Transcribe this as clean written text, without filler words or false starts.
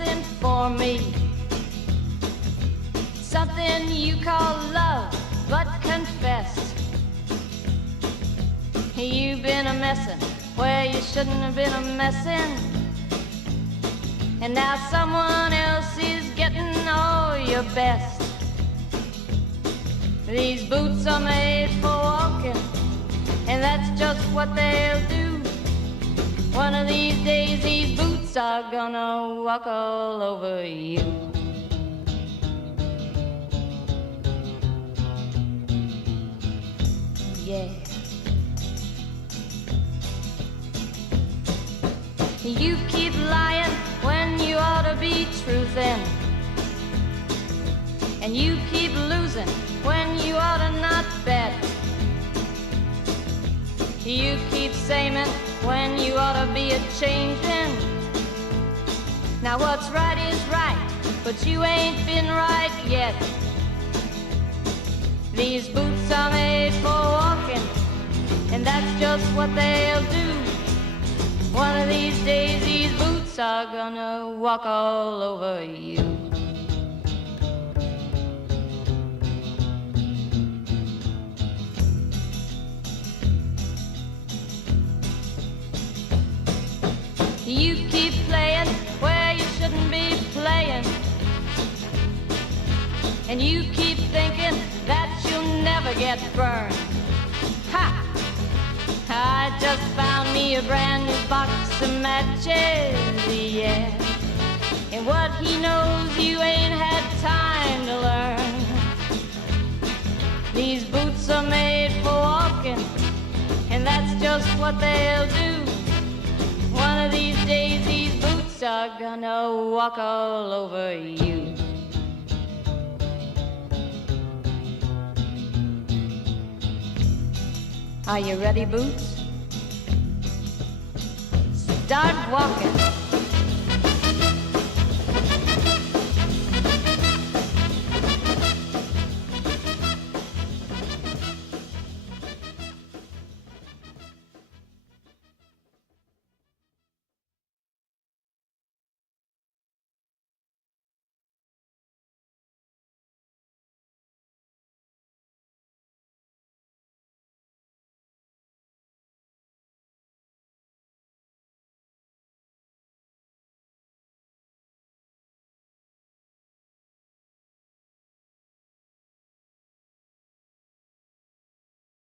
something for me, something you call love, but confess you've been a messin' where you shouldn't have been a messin', and now someone else is getting all your best. These boots are made for walking, and that's just what they'll do. One of these days these boots are gonna walk all over you. Yeah. You keep lying when you ought to be truthin', and you keep losing when you ought to not bet. You keep saying when you ought to be a-changin'. Now what's right is right, but you ain't been right yet. These boots are made for walking, and that's just what they'll do. One of these days these boots are gonna walk all over you. You keep playing where you shouldn't be playing, and you keep thinking that you'll never get burned. Ha! I just found me a brand new box of matches, yeah. And what he knows you ain't had time to learn. These boots are made for walking, and that's just what they'll do. One of these days these boots are gonna walk all over you. Are you ready, Boots? Start walking.